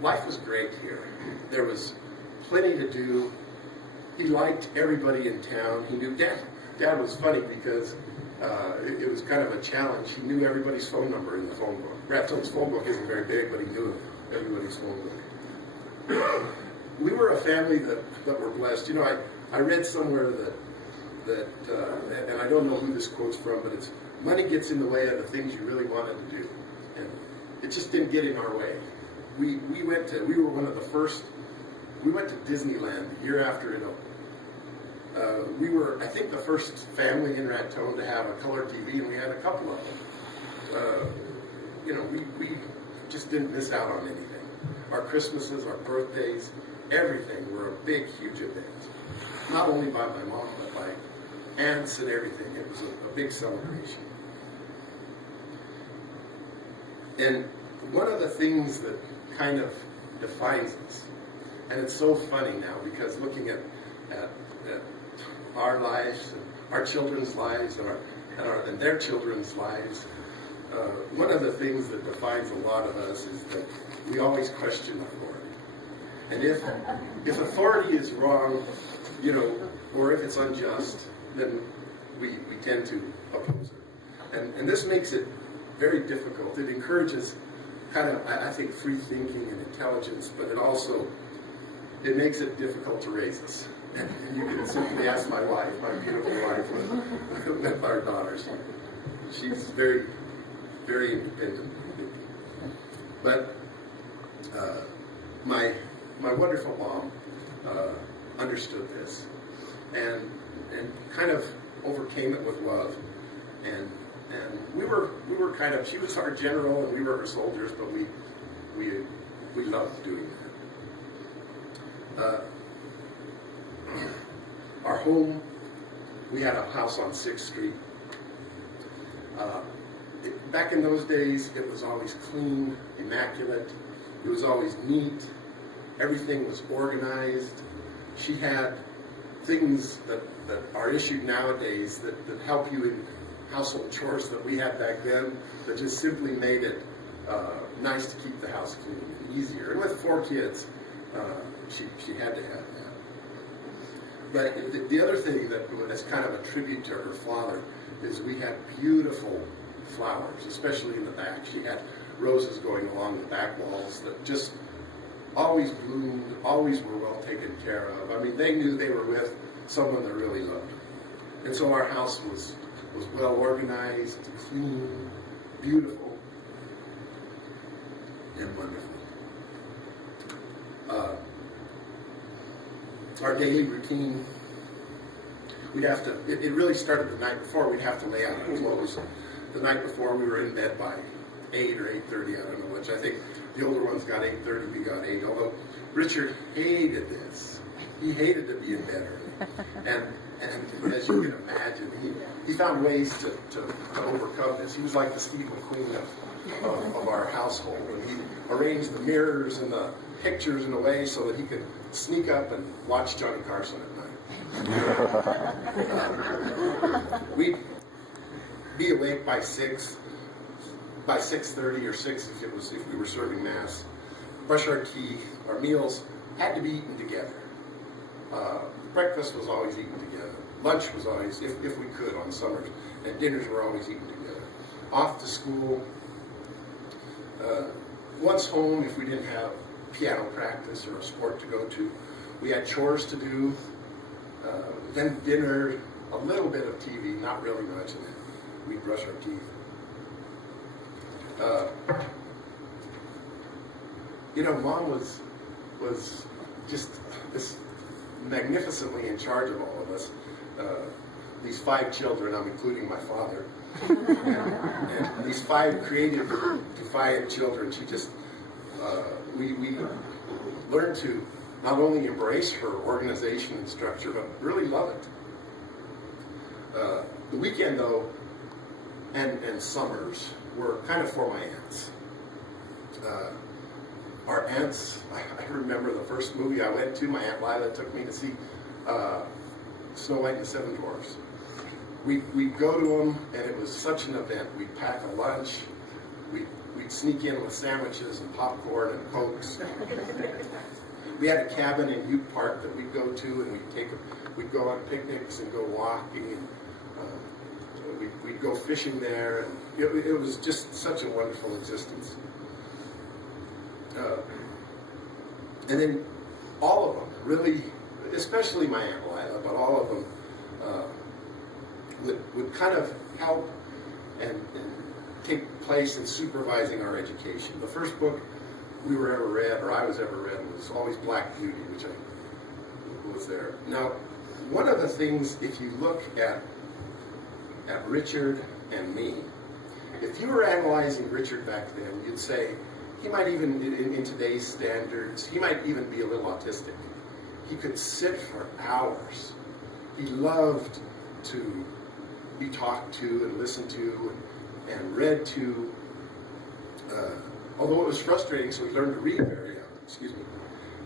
life was great here. There was plenty to do. He liked everybody in town. He knew Dad was funny because it was kind of a challenge. He knew everybody's phone number in the phone book. Raton's phone book isn't very big, but he knew everybody's phone book. We were a family that were blessed. You know, I read somewhere that and I don't know who this quote's from, but it's, money gets in the way of the things you really wanted to do. And it just didn't get in our way. We were one of the first, we went to Disneyland the year after it opened. We were, I think, the first family in Raton to have a color TV, and we had a couple of them. You know, we just didn't miss out on anything. Our Christmases, our birthdays, everything were a big, huge event. Not only by my mom, but by aunts and everything. It was a big celebration. And one of the things that kind of defines us, and it's so funny now because looking at our lives, and our children's lives, and their children's lives, one of the things that defines a lot of us is that we always question authority. And if authority is wrong, you know, or if it's unjust, then we tend to oppose it. And this makes it very difficult. It encourages kind of, I think, free thinking and intelligence, but it makes it difficult to raise us. And you can simply ask my wife, my beautiful wife, with our daughters. She's very, very independent. But my wonderful mom understood this and kind of overcame it with love. And we were kind of, she was our general and we were her soldiers, but we loved doing that. Our home, we had a house on 6th Street. Back in those days, it was always clean, immaculate. It was always neat. Everything was organized. She had things that are issued nowadays that help you in household chores that we had back then, that just simply made it nice to keep the house clean and easier. And with 4 kids, she had to have that. But the other thing that's kind of a tribute to her father is we had beautiful flowers, especially in the back. She had roses going along the back walls that just always bloomed, always were well taken care of. I mean, they knew they were with someone they really loved. And so our house was well organized, clean, beautiful, and wonderful. Our daily routine, we'd have to, it really started the night before. We'd have to lay out our clothes. The night before, we were in bed by 8 or 8:30, I don't know which. I think the older ones got 8:30, we got 8, although Richard hated this. He hated to be in bed early. And as you can imagine, he found ways to overcome this. He was like the Steve McQueen of our household. And he arranged the mirrors and the pictures in a way so that he could sneak up and watch Johnny Carson at night. We'd be awake by 6, by 6:30 or 6 if we were serving mass. Brush our teeth. Our meals had to be eaten together. Breakfast was always eaten together. Lunch was always, if we could, on summers. And dinners were always eaten together. Off to school. Once home, if we didn't have piano practice or a sport to go to, we had chores to do. Then dinner, a little bit of TV, not really much, and then we'd brush our teeth. You know, Mom was just this magnificently in charge of all of us. These 5 children, I'm including my father, and these 5 creative, defiant children. She just, we learned to not only embrace her organization and structure, but really love it. The weekend, though, and summers were kind of for my aunts. Our aunts, I remember the first movie I went to, my Aunt Lila took me to see Snow White and the 7 Dwarfs. We'd go to them, and it was such an event. We'd pack a lunch, we'd we'd sneak in with sandwiches and popcorn and Cokes. We had a cabin in Ute Park that we'd go to, and we'd go on picnics and go walking, and we'd go fishing there, and it was just such a wonderful existence. And then all of them, really, especially my Aunt Lila, but all of them would kind of help and take place in supervising our education. The first book we were ever read, or I was ever read, was always Black Beauty, which I was there. Now, one of the things, if you look at Richard and me, if you were analyzing Richard back then, you'd say, he might even, in today's standards, he might even be a little autistic. He could sit for hours. He loved to be talked to and listened to and read to. Although it was frustrating, so he learned to read very young, excuse me.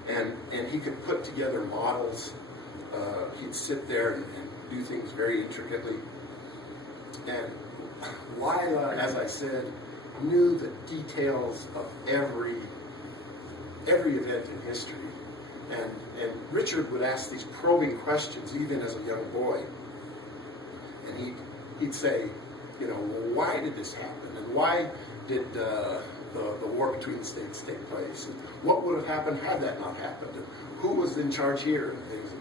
And he could put together models. He'd sit there and do things very intricately. And Lila, as I said, knew the details of every event in history. And Richard would ask these probing questions, even as a young boy. And he'd say, you know, well, why did this happen? And why did the war between the states take place? And what would have happened had that not happened? And who was in charge here? And things.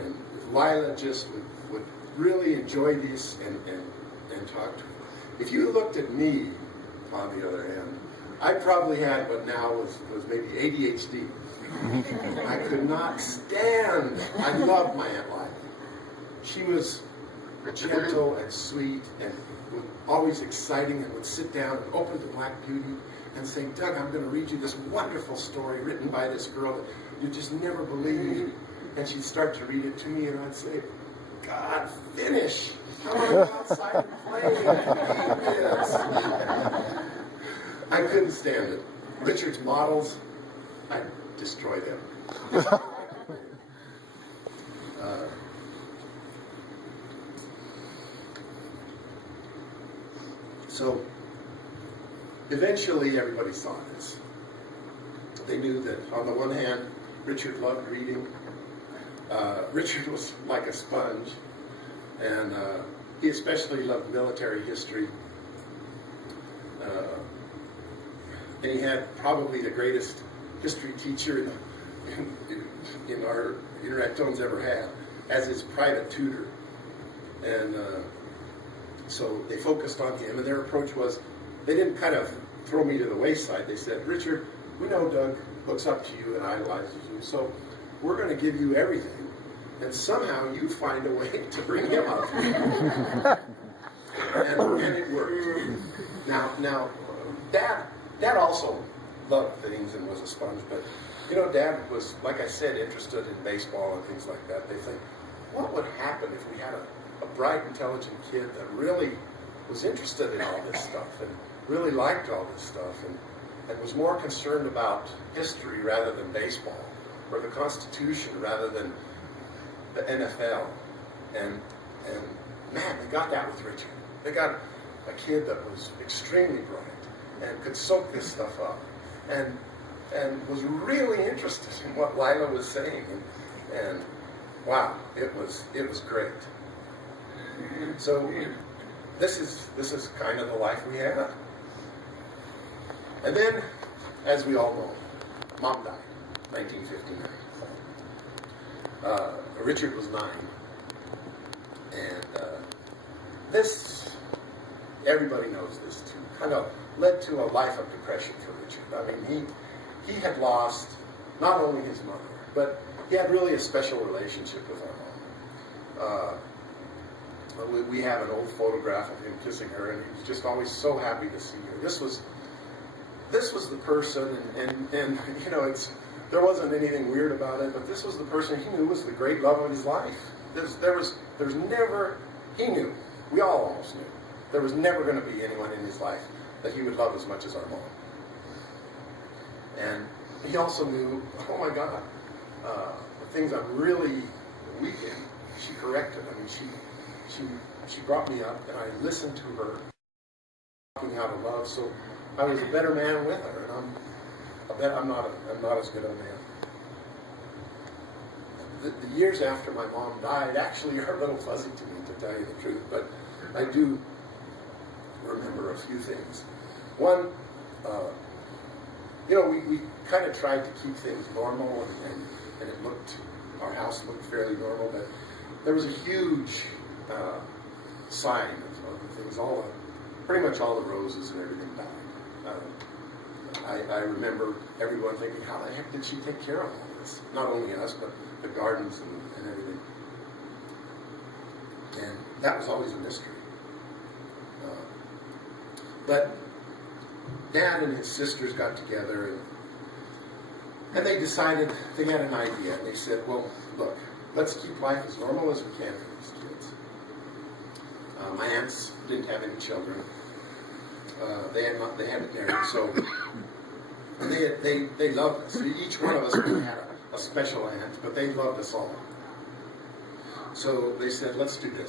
And Lila just would really enjoy this and talk to him. If you looked at me, on the other hand, I probably had what now was maybe ADHD. I could not stand. I loved my Aunt Lila. She was gentle and sweet and always exciting, and would sit down and open the Black Beauty and say, Doug, I'm going to read you this wonderful story written by this girl that you just never believe. And she'd start to read it to me, and I'd say, God, finish. I want to go outside and play. I couldn't stand it. Richard's models, I'd destroy them. So eventually everybody saw this. They knew that on the one hand, Richard loved reading. Richard was like a sponge, and he especially loved military history. And he had probably the greatest history teacher in our Interactones ever had, as his private tutor. And so they focused on him, and their approach was, they didn't kind of throw me to the wayside. They said, Richard, we know Doug looks up to you and idolizes you, so we're going to give you everything, and somehow you find a way to bring him up. and it worked. Now, Dad also loved things and was a sponge, but you know, Dad was, like I said, interested in baseball and things like that. They think, what would happen if we had a bright, intelligent kid that really was interested in all this stuff and really liked all this stuff and was more concerned about history rather than baseball, or the Constitution rather than the NFL. And man, they got that with Richard. They got a kid that was extremely bright and could soak this stuff up and was really interested in what Lila was saying. And wow, it was great. So this is kind of the life we had. And then, as we all know, Mom died, 1959. Richard was 9. And this, everybody knows this too, kind of led to a life of depression for Richard. I mean, he had lost not only his mother, but he had really a special relationship with our mom. We have an old photograph of him kissing her, and he was just always so happy to see her. This was the person, and you know, there wasn't anything weird about it, but this was the person he knew was the great love of his life. There's never, he knew, we all almost knew, there was never going to be anyone in his life that he would love as much as our mom. And he also knew, oh my God, the things I'm really weak in, she corrected. I mean, she brought me up, and I listened to her talking how to love. So I was a better man with her, and I'm not as good a man. The years after my mom died actually are a little fuzzy to me, to tell you the truth, but I do remember a few things. One, we kind of tried to keep things normal, and our house looked fairly normal, but there was a huge sign of the things, pretty much all the roses and everything died. I remember everyone thinking, how the heck did she take care of all this? Not only us, but the gardens and everything. And that was always a mystery. But Dad and his sisters got together, and they decided, they had an idea, and they said, well, look, let's keep life as normal as we can for these kids. My aunts didn't have any children. They hadn't married, so and they loved us. Each one of us had a special aunt, but they loved us all. So they said, let's do this.